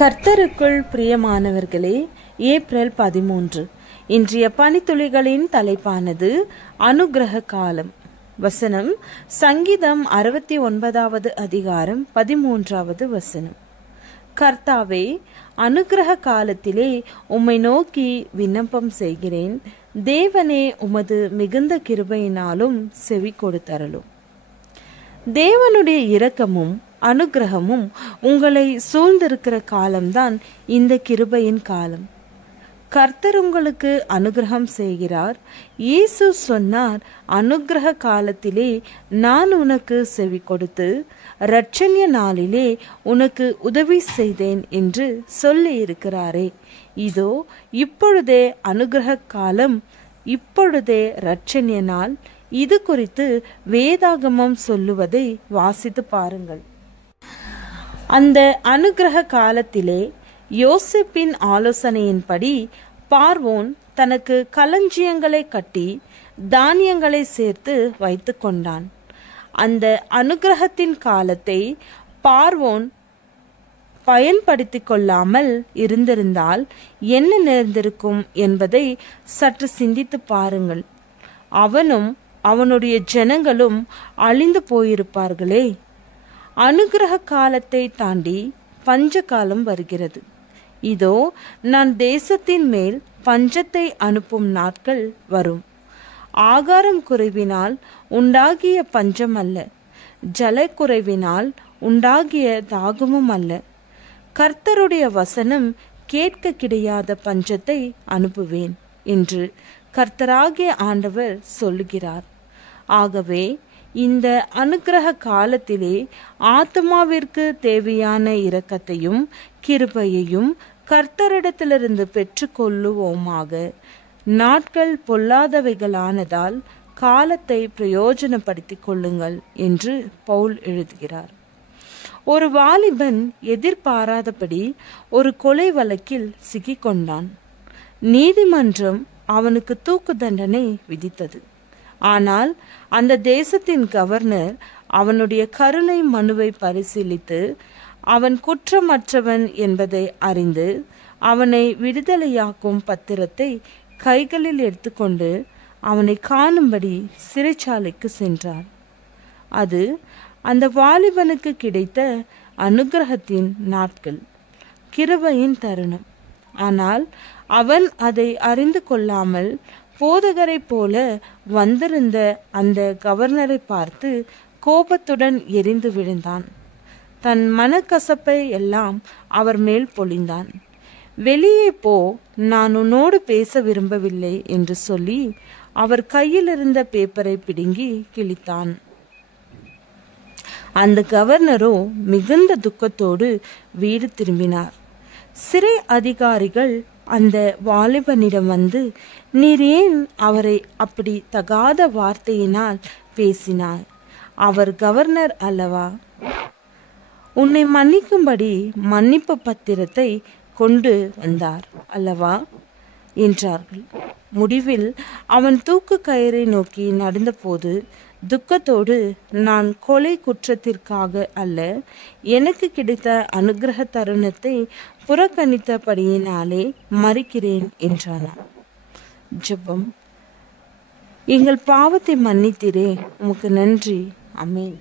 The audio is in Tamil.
கர்த்தருக்குள் பிரியமானவர்களே, ஏப்ரல் 13 இன்றைய பனித்துளிகளின் தலைப்பானது அனுக்கிரக காலம். வசனம் சங்கீதம் 69வது அதிகாரம் 13வது வசனம். கர்த்தாவே, அனுக்கிரக காலத்திலே உம்மை நோக்கி விண்ணப்பம் செய்கிறேன். தேவனே, உமது மிகுந்த கிருபையினாலும் செவி கொடுத்தருளும். தேவனுடைய இரக்கமும் அனுக்கிரகமும் உங்களை சூழ்ந்திருக்கிற காலம்தான் இந்த கிருபையின் காலம். கர்த்தர் உங்களுக்கு அனுக்கிரகம் செய்கிறார். இயேசு சொன்னார், அனுக்கிரக காலத்திலே நான் உனக்கு செவி கொடுத்து இரட்சணிய நாளிலே உனக்கு உதவி செய்தேன் என்று சொல்லி இருக்கிறாரே. இதோ இப்பொழுதே அனுக்கிரக காலம், இப்பொழுதே இரட்சணிய நாள். இது குறித்து வேதாகமம் சொல்லுவதை வாசித்து பாருங்கள். அந்த அனுக்கிரக காலத்திலே யோசேப்பின் ஆலோசனையின்படி பார்வோன் தனக்கு களஞ்சியங்களை கட்டி தானியங்களை சேர்த்து வைத்து கொண்டான். அந்த அனுக்கிரகத்தின் காலத்தை பார்வோன் பயன்படுத்தி கொள்ளாமல் இருந்திருந்தால் என்ன நேர்ந்திருக்கும் என்பதை சற்று சிந்தித்து பாருங்கள். அவனும் அவனுடைய ஜனங்களும் அழிந்து போயிருப்பார்களே. அனுக்கிரக காலத்தை தாண்டி பஞ்ச காலம் வருகிறது. இதோ, நான் தேசத்தின் மேல் பஞ்சத்தை அனுப்பும் நாட்கள் வரும். ஆகாரம் குறைவினால் உண்டாகிய பஞ்சம் அல்ல, ஜலக்குறைவினால் உண்டாகிய தாகமும் அல்ல. கர்த்தருடைய வசனம் கேட்க கிடையாத பஞ்சத்தை அனுப்புவேன் என்று கர்த்தராகிய ஆண்டவர் சொல்லுகிறார். ஆகவே இந்த அனுக்கிரக காலத்திலே ஆத்மாவிற்கு தேவையான இரக்கத்தையும் கிருபையையும் கர்த்தரிடத்திலிருந்து பெற்று கொள்ளுவோமாக. நாட்கள் பொல்லாதவைகளானதால் காலத்தை பிரயோஜனப்படுத்திக் கொள்ளுங்கள் என்று பவுல் எழுதுகிறார். ஒரு வாலிபன் எதிர்பாராதபடி ஒரு கொலை வழக்கில் சிக்கிக்கொண்டான். நீதிமன்றம் அவனுக்கு தூக்கு தண்டனை விதித்தது. ஆனால் அந்த தேசத்தின் கவர்னர் அவனுடைய கருணை மனுவை பரிசீலித்து அவன் குற்றமற்றவன் என்பதை அறிந்து அவனை விடுதலையாக்கும் பத்திரத்தை கைகளில் எடுத்துக்கொண்டு அவனை காணும்படி சிறைச்சாலைக்கு சென்றார். அது அந்த வாலிபனுக்கு கிடைத்த அனுக்கிரகத்தின் நாட்கள், கிருபையின் தருணம். ஆனால் அவன் அதை அறிந்து கொள்ளாமல் போதகரை போல வந்திருந்த அந்த கவர்னரை பார்த்து கோபத்துடன் எரிந்து விழுந்தான். தன் மனக்கசப்பை எல்லாம் அவர் மேல் பொழிந்தான். வெளியே போ, நான் உன்னோடு பேச விரும்பவில்லை என்று சொல்லி அவர் கையில் இருந்த பேப்பரை பிடுங்கி கிழித்தான். அந்த கவர்னரோ மிகுந்த துக்கத்தோடு வீடு திரும்பினார். சிறை அதிகாரிகள் அந்த வாலிபனிடம் வந்து, நீர் ஏன் அவரை அப்படி தகாத வார்த்தையினால் பேசினார்? அவர் கவர்னர் அல்லவா? உன்னை மன்னிக்கும்படி மன்னிப்பு பத்திரத்தை கொண்டு வந்தார் அல்லவா என்றார்கள். முடிவில் அவன் தூக்கு கயிறை நோக்கி நடந்தபோது துக்கத்தோடு, நான் கொலை குற்றத்திற்காக அல்ல, எனக்கு கிடைத்த அனுக்கிரக தருணத்தை புறக்கணித்தபடியினாலே மறிக்கிறேன் என்றானாம். ஜெபம். எங்கள் பாவத்தை மன்னித்தீரே, உமக்கு நன்றி. ஆமென்.